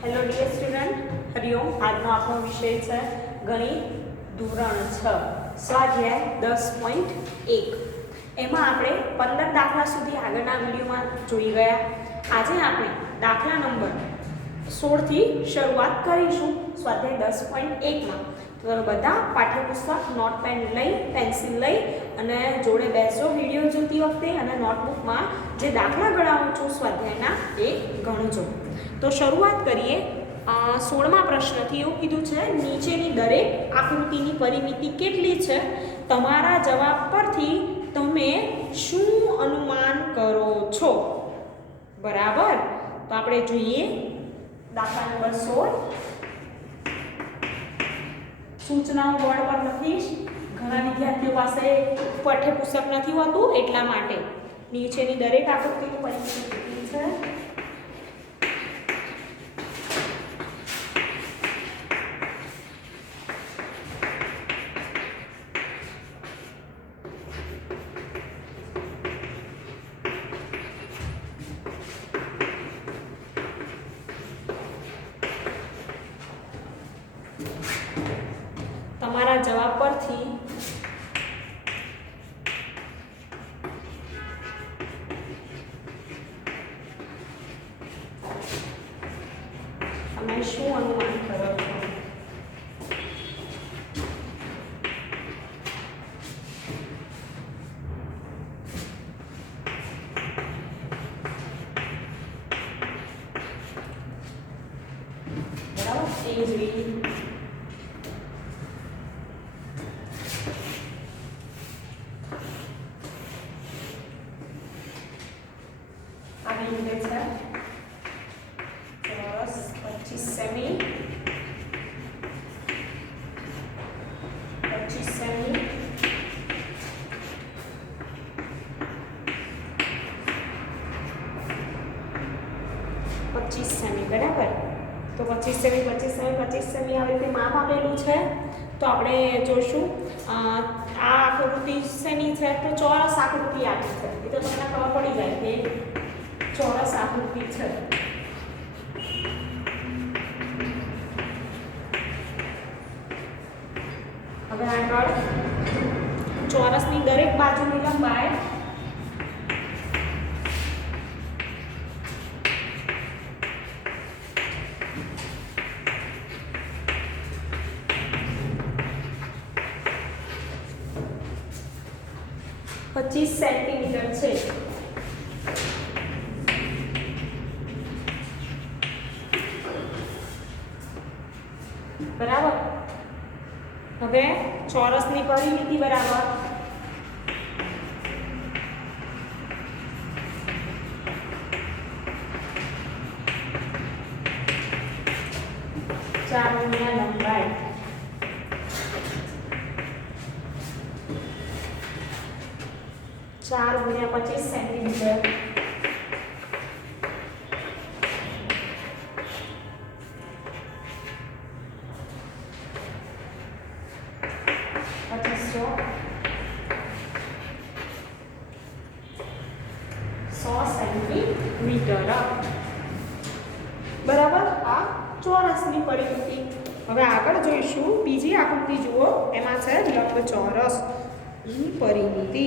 Hello dear student, Hariom. આજનો આપણો વિષય છે ગણિત ધોરણ 6 સ્વાધ્યાય 10.1. એમાં આપણે 15 દાખલા સુધી આગળના વિડીયોમાં જોઈ ગયા. આજે આપણે દાખલા નંબર 16 થી શરૂઆત કરીશું સ્વાધ્યાય 10.1માં. તો બધા પાઠ્યપુસ્તક, નોટ પેન લઈ, પેન્સિલ લઈ અને જોડે બેસજો વિડીયો જોતી વખતે, અને નોટબુકમાં જે દાખલા ગણાવું છું સ્વાધ્યાયના એ ગણજો. તો શરૂઆત કરીએ. 16મા પ્રશ્નથી એવું કીધું છે, નીચેની દરેક આકૃતિની પરિમિતિ કેટલી છે? તમારા જવાબ પરથી તમે શું અનુમાન કરો છો? બરાબર. તો આપણે જોઈએ દાખલા નંબર 16. સૂચનાઓ બોર્ડ પર લખીશ. ઘણા વિદ્યાર્થીઓ પાસે પાઠ્યપુસ્તક નથી હોતું, એટલા માટે નીચેની દરેક આકૃતિની પરિમિતિ કેટલી છે? તમારા જવાબ પરથી તમે શું અનુમાન કરો છો? બરાબર. એ જ રીતે આવી રીતે છે. ચોરસ 25 સેમી, 25 સેમી, 25 સેમી. બરાબર. તો 25 સેમી, 25 સેમી, 25 સેમી આવી રીતે માપ આપેલું છે. તો આપણે જોઈશું આ આકૃતિ શેની છે? તો ચોરસ આકૃતિ આપી છે. એ તો તમને ખબર પડી જાય કે ચોરસ આકૃતિ છે. હવે આગળ ચોરસની દરેક બાજુની લંબાઈ પચીસ સેન્ટીમીટર છે. બરાબર. હવે ચોરસની પરિમિતિ બરાબર ચાર ગુણ્યા લંબાઈ, ચાર ગુણ્યા 25 સેન્ટીમીટર, સેન્ટીમીટર. બરાબર. આ ચોરસની પરિમિતિ. હવે આગળ જોઈશું બીજી આકૃતિ. જુઓ, એમાં છે લંબચોરસ ની પરિમિતિ.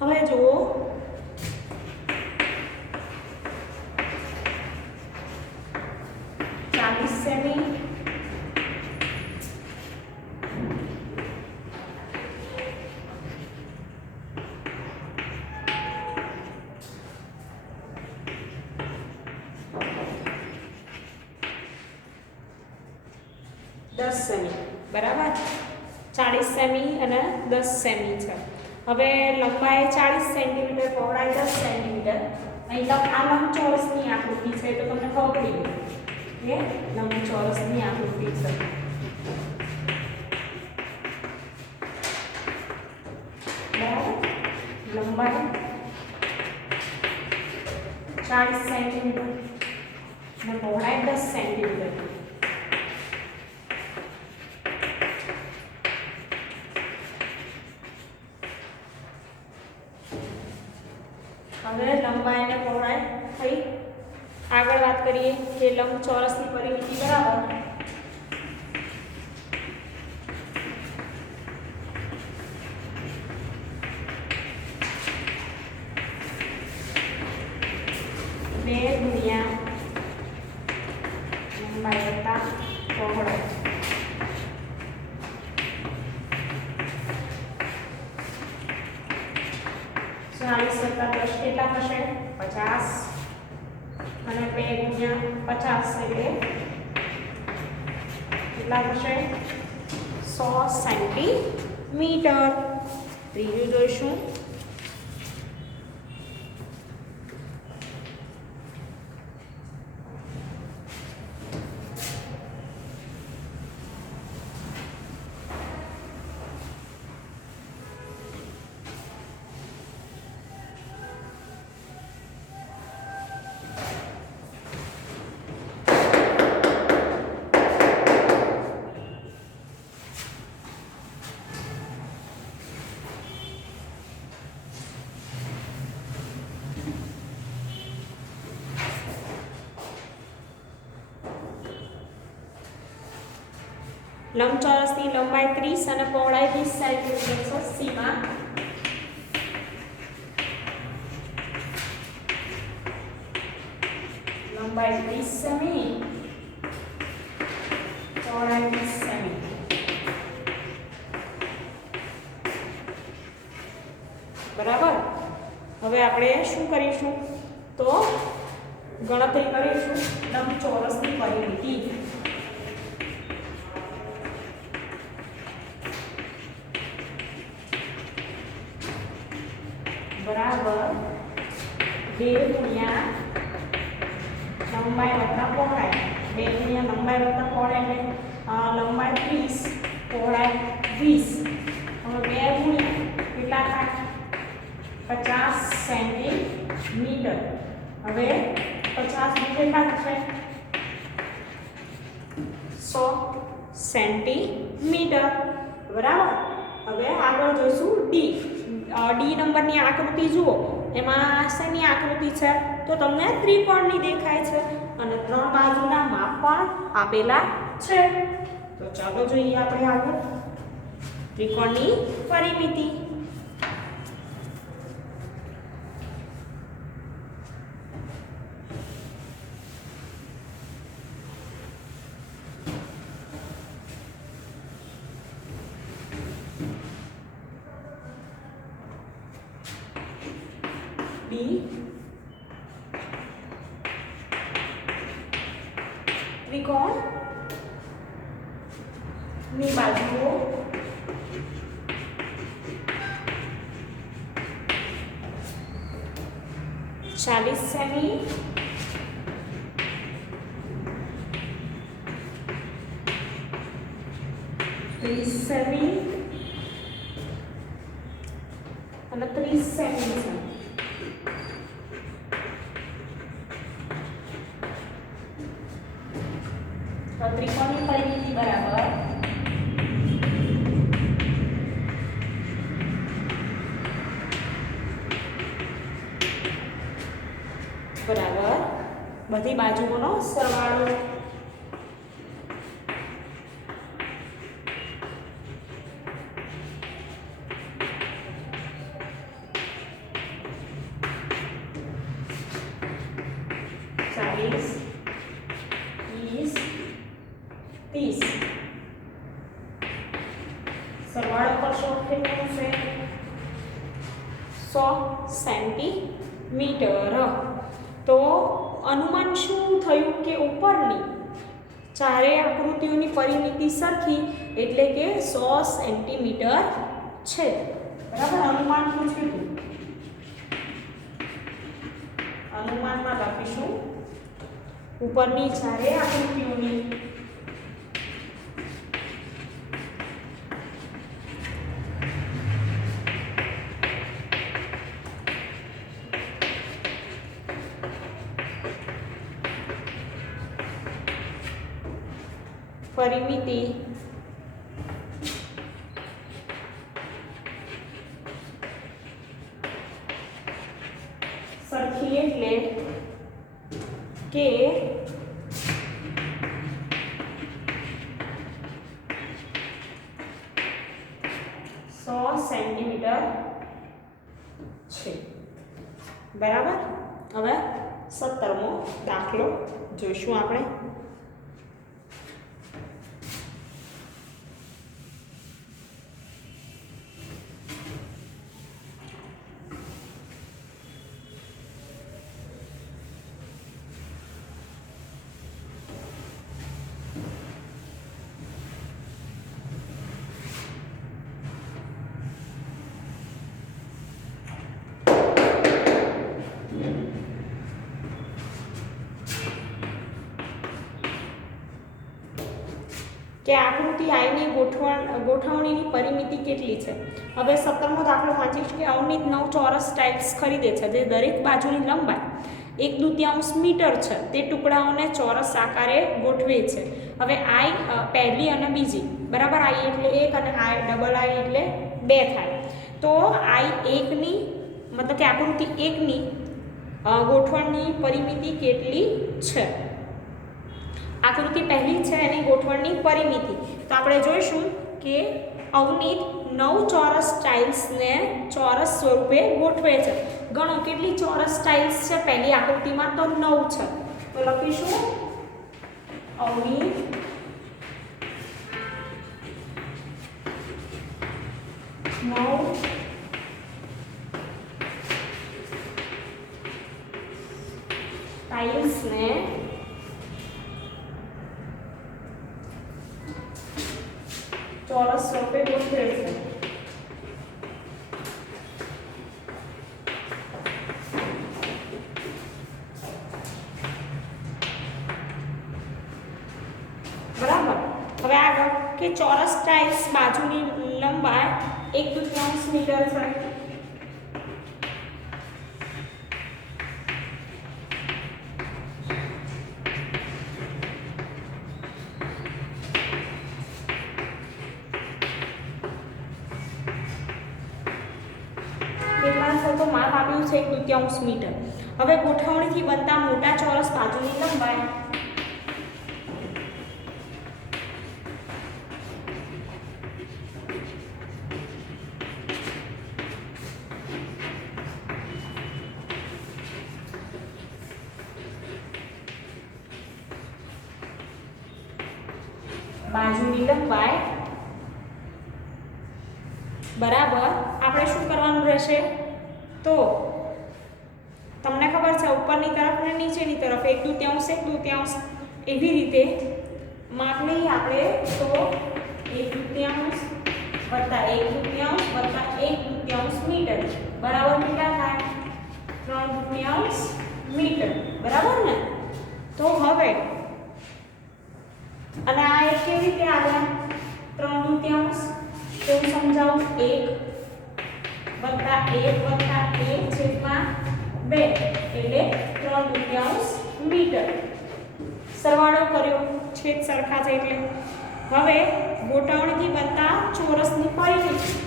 હવે જુઓ, સેમી, 25 10 સેમી બરાબર 40 સેમી અને 10 સેમી છે હવે લંબાઈ 40 સેન્ટીમીટર પહોળાઈ 10 સેન્ટીમીટર અહીં આ લંબચોરસની આકૃતિ છે તો તમને ખબર પડી ગઈ કે લંબચોરસની આકૃતિ છે બરાબર લંબાઈ 40 સેન્ટીમીટર અને પહોળાઈ 10 સેન્ટીમીટર હવે લંબાઈ અને પહોળાઈ થઈ આગળ વાત કરીએ કે લંબચોરસની પરિમિતિ બરાબર બે ગુણ્યા લંબાઈ વત્તા પહોળાઈ ચાલીસ વત્તા 10 કેટલા થશે 50 અને 2 ગુણ્યા 50 એટલે કેટલા થશે 100 સેન્ટીમીટર ત્રીજું જોઈશું લંબચોરસની લંબાઈ 30 અને પહોળાઈ 20 સેન્ટીમીટર છે સીમા લંબાઈ 30 સેમી પહોળાઈ 20 સેમી બરાબર હવે આપણે શું કરીશું તો ગણતરી કરીશું લંબચોરસની પરિમિતિ बराबर 2 गुणिया लंबाई वत्ता पહોળાઈ 2 गुणिया लंबाई वत्ता पહોળાઈ એટલે લંબાઈ 30 પહોળાઈ 20 હવે 2 ગુણ્યા કેટલા થાય 50 સેન્ટીમીટર હવે 50 કેટલા થશે 100 સેન્ટીમીટર બરાબર હવે આગળ જોઈશું ડી ડી નંબરની આકૃતિ જુઓ એમાં શેની આકૃતિ છે તો તમને ત્રિકોણની દેખાય છે અને 3 બાજુના માપ પણ આપેલા છે તો ચાલો જોઈએ આપણે આગળ ત્રિકોણની પરિમિતિ त्रिकोण ની બાજુઓ 40 સેમી 30 સેમી અને 30 સેમી છે તો ત્રિકોણની પરિમિતિ બરાબર બધી બાજુઓનો સરવાળો સરવાળો કરશો કેટલું છે 100 સેન્ટીમીટર તો અનુમાન શું થયું કે ઉપરની ચારેય આકૃતિઓની પરિમિતિ સરખી એટલે કે 100 સેન્ટીમીટર છે. બરાબર, અનુમાન પૂછ્યું હતું. અનુમાનમાં લખીશું ઉપરની ચારેય આકૃતિઓની પરિમિતિ સરખી એટલે કે 100 સેન્ટીમીટર છે. બરાબર, હવે 17મો દાખલો જોઈશું આપણે. કે આકૃતિ આઈની ગોઠવણીની પરિમિતિ કેટલી છે. હવે 17મો દાખલો વાંચીશું કે અવનીત 9 ચોરસ ટાઇલ્સ ખરીદે છે જે દરેક બાજુની લંબાઈ 1/2 મીટર છે. તે ટુકડાઓને ચોરસ આકારે ગોઠવે છે. હવે આઈ પહેલી અને બીજી, બરાબર, આઈ એટલે 1 અને આઈ ડબલ આઈ એટલે 2 થાય. તો આઈ 1ની મતલબ કે આકૃતિ 1ની ગોઠવણની પરિમિતિ કેટલી છે. આકૃતિ પહેલી છે એની ગોઠવણની પરિમિતિ. તો આપણે જોઈશું કે અવનીત 9 ચોરસ ટાઇલ્સને ચોરસ સ્વરૂપે ગોઠવે છે. ગણો કેટલી ચોરસ ટાઇલ્સ છે પહેલી આકૃતિમાં, તો 9 છે. તો લખીશું અવનીત 9 ટાઇલ્સને ચોરસ સ્વરૂપે ગોઠવે છે. બરાબર, હવે આગળ કે ચોરસ ટાઇલ્સ બાજુની લંબાઈ 1/2 મીટર છે. તો માપ આપ્યું છે 1/2 મીટર. હવે ગોઠવણીથી બનતા મોટા ચોરસ બાજુની લંબાઈ બરાબર આપણે શું કરવાનું રહેશે, તો તમને ખબર છે ઉપરની તરફ ને નીચેની તરફ 1/2 એવી રીતે માપ લઈએ આપણે. તો 1/2 વત્તા 1/2 વત્તા 1/2 મીટર બરાબર કેટલા થાય, 3/2 મીટર. બરાબર ને. તો હવે અને આ એક કેવી રીતે આવ્યા 3/2, તો હું સમજાવું 1 વત્તા 1 છેદમાં 2 એટલે 3/2 મીટર. સરવાળો કર્યો, છેદ સરખા છે એટલે. હવે ગોઠવણીથી બનતા ચોરસની પરિમિતિ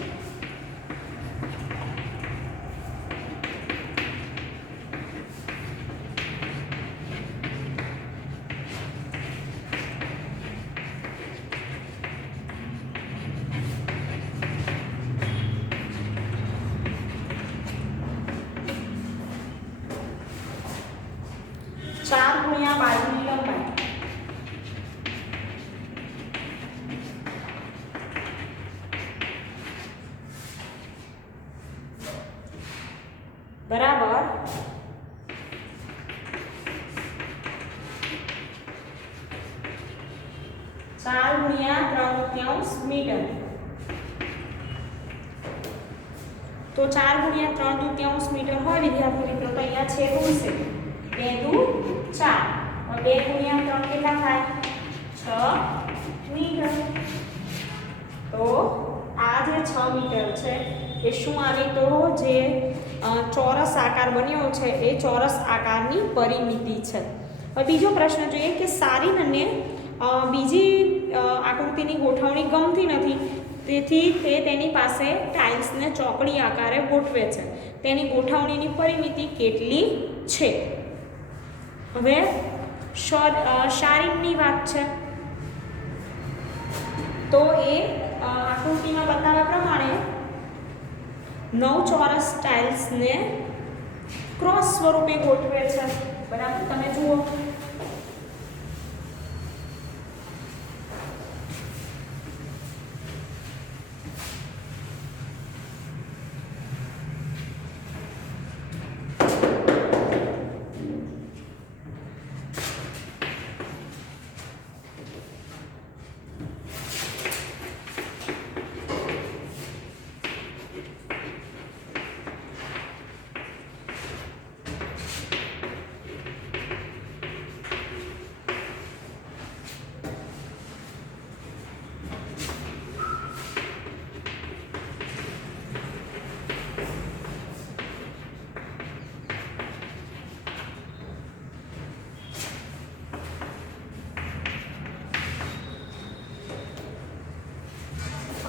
બાજુની લંબાઈ બરાબર દૂતીયાંશ મીટર. તો 4 ગુણ્યા 3 દૂતીયાંશ મીટર હોય વિદ્યાર્થી મિત્રો, તો અહીંયા છે શું છે 2 દુ 4. હવે 2 ગુણ્યા 3 કેટલા થાય 6 મીટર. તો આ જે 6 મીટર છે એ શું આવે તો જે ચોરસ આકાર બન્યો છે એ ચોરસ આકારની પરિમિતિ છે. હવે બીજો પ્રશ્ન જોઈએ કે સારીનને બીજી આકૃતિની ગોઠવણી ગમતી નથી, તેથી તે તેની પાસે ટાઇલ્સને ચોકડી આકારે ગોઠવે છે. તેની ગોઠવણીની પરિમિતિ કેટલી છે? હવે શારીનની વાત છે તો એ આકૃતિમાં બતાવ્યા પ્રમાણે 9 ચોરસ ટાઇલ્સને ક્રોસ સ્વરૂપે ગોઠવે છે. બરાબર, તમે જુઓ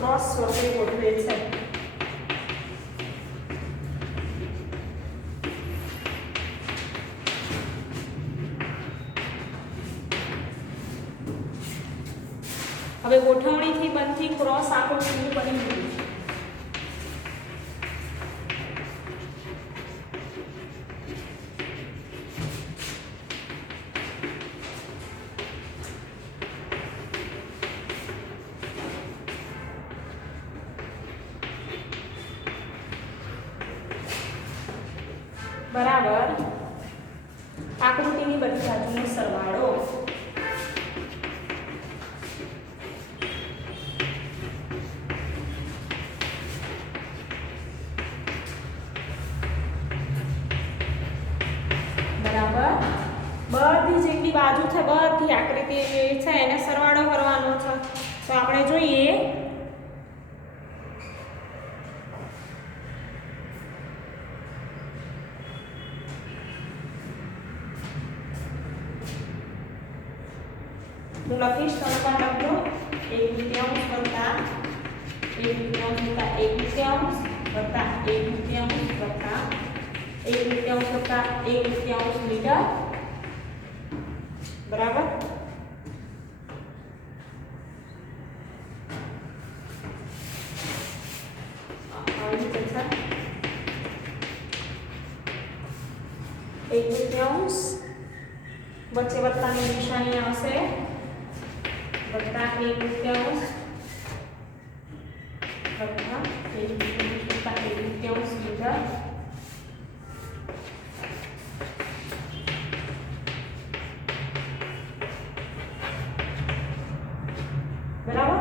ક્રોસ સ્વરૂપે ગોઠવે છે. હવે ગોઠવણીથી બનતી ક્રોસ આકૃતિની પરિમિતિ બરાબર આકૃતિની બધી બાજુનો સરવાળો. બરાબર, બધી જેટલી બાજુ છે બધી આકૃતિ છે એને સરવાળો કરવાનો છે. તો આપણે જોઈએ હું લખીશ, તમે પણ લખજો. 1 દૂતીયાંશ વત્તા 1 દૂતીયાંશ વત્તા 1 દૂતીયાંશ વત્તા 1 દૂતીયાંશ વત્તા 1 દૂતીયાંશ વત્તા 1 દૂતીયાંશ મીટર. બરાબર, એક દૂતીયાંશ વચ્ચે વત્તાની નિશાની આવશે વત્તા 1 દૂતીયાંશ વત્તા 1 દૂતીયાંશ વત્તા 1 દૂતીયાંશ મીટર. બરાબર,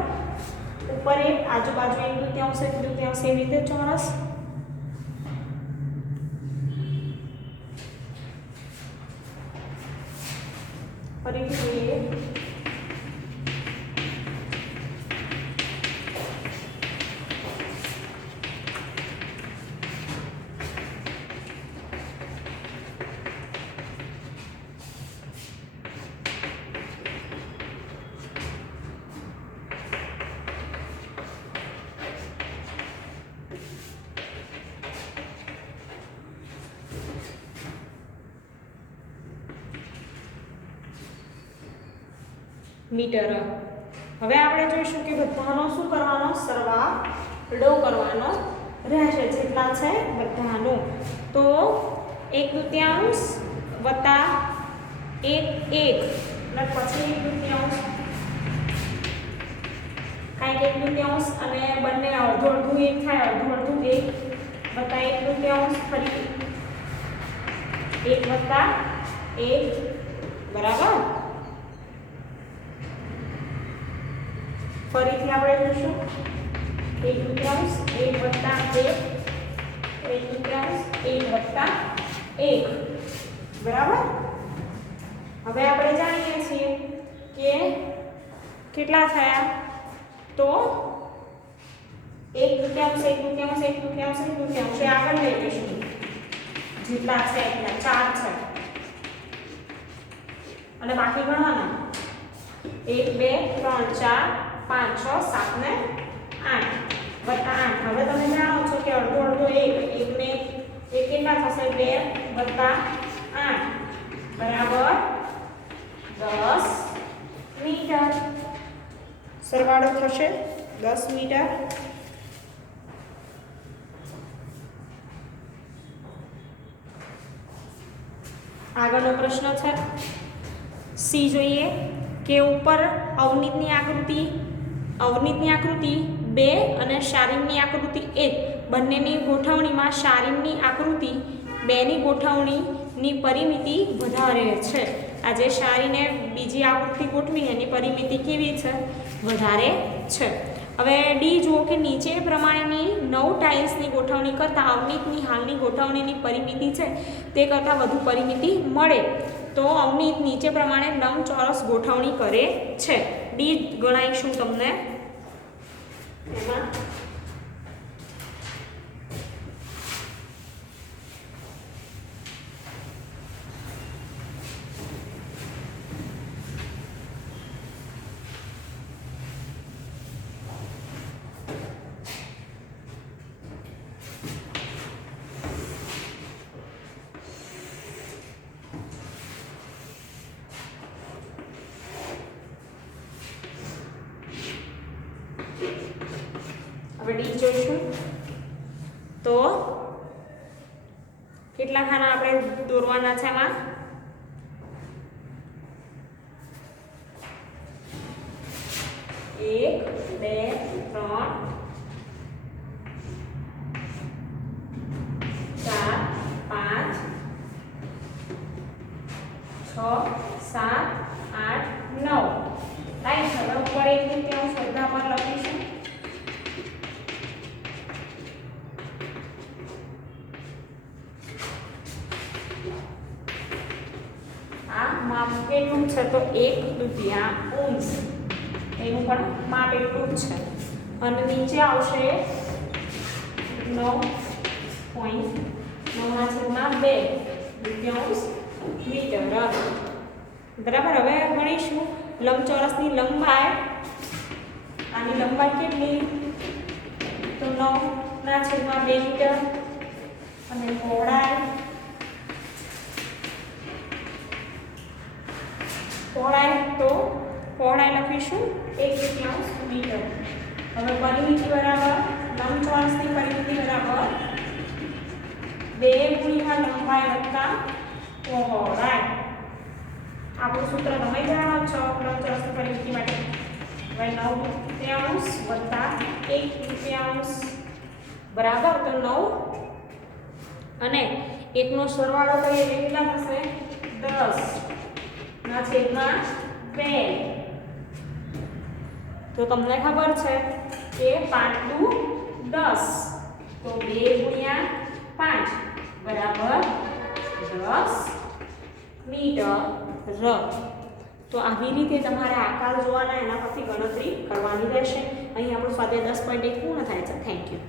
ઉપર એક આજુબાજુ 1 દૂતીયાંશ 1 દૂતીયાંશ એવી રીતે ચોરસ. ફરીથી જોઈએ મીટર. હવે આપણે જોઈશું કે બધાનો શું કરવાનો સરવાળો કરવાનો રહેશે, જેટલા છે બધાનો. તો 1 દૂતીયાંશ વત્તા 1 અને પછી 1 દૂતીયાંશ, કાંઈક 1 દૂતીયાંશ અને બંને અડધું અડધું 1 થાય, અડધું અડધું 1 વત્તા 1 દૂતીયાંશ, ફરી 1 વત્તા 1. બરાબર, ફરીથી આપણે જોઈશું 1/8 વત્તા 1/8 બરાબર. હવે આપણે જાણીએ છીએ કે કેટલા થયા, તો 1/8 આગળ લઈ લઈશું, જેટલા છે એટલા 4 છે અને બાકી ગણવાના 1 2 3 4 5 6 7 ને 8 વત્તા 8. હવે તમે જાણો છો કે અડધો અડધો 1 ને 1 કેટલા થશે 2 વત્તા 8 બરાબર 10 મીટર. સરવાળો થશે 10 મીટર. આગળનો પ્રશ્ન છે સી. જોઈએ કે ઉપર અવનીતની આકૃતિ 2 અને શારીરની આકૃતિ 1 બંનેની ગોઠવણીમાં શારીરની આકૃતિ 2ની ગોઠવણીની પરિમિતિ વધારે છે. આ જે શારીને બીજી આકૃતિ ગોઠવી એની પરિમિતિ કેવી છે, વધારે છે. હવે ડી જુઓ કે નીચે પ્રમાણેની 9 ટાઇલ્સની ગોઠવણી કરતાં અવનીતની હાલની ગોઠવણીની પરિમિતિ છે તે કરતાં વધુ પરિમિતિ મળે તો અવનીત નીચે પ્રમાણે લંબચોરસ ગોઠવણી કરે છે. ડી ગણાવીશું તમને એમાં. ડી જોઈશું તો કેટલા ખાના આપણે દોરવાના છે એમાં 1 2 3 4 5 6 7 8 9 રાઈટ. હવે ઉપર એક તૃતીયાંશ બધા પર લખીશું. માપ કેટલું છે તો 1/2 એનું પણ માપ એટલું જ છે અને નીચે આવશે 9.9/2 મીટર બરાબર. હવે ગણીશું લંબચોરસની લંબાઈ. આની લંબાઈ કેટલી તો 9/2 મીટર અને પહોળાઈ તો પહોળાઈ લખીશું 1/2 મીટર. હવે પરિમિતિ બરાબર લંબચોરસની પરિમિતિ બરાબર 2 ગુણ્યા લંબાઈ વત્તા પહોળાઈ. આપણું સૂત્ર તમે જાણો છો લંબચોરસની પરિમિતિ માટે. હવે 9/2 વત્તા 1/2 બરાબર તો 9 અને 1 નો સરવાળો કરીએ એટલે કેટલા થશે 10/2. તો તમને ખબર છે કે 5 × 10 તો 2 × 5 બરાબર 10 મીટર. તો આવી રીતે તમારે આકાર જોવાના, એના પરથી ગણતરી કરવાની રહેશે. અહીં આપણું સ્વાધ્યાય 10.1 પૂર્ણ થાય છે. Thank you.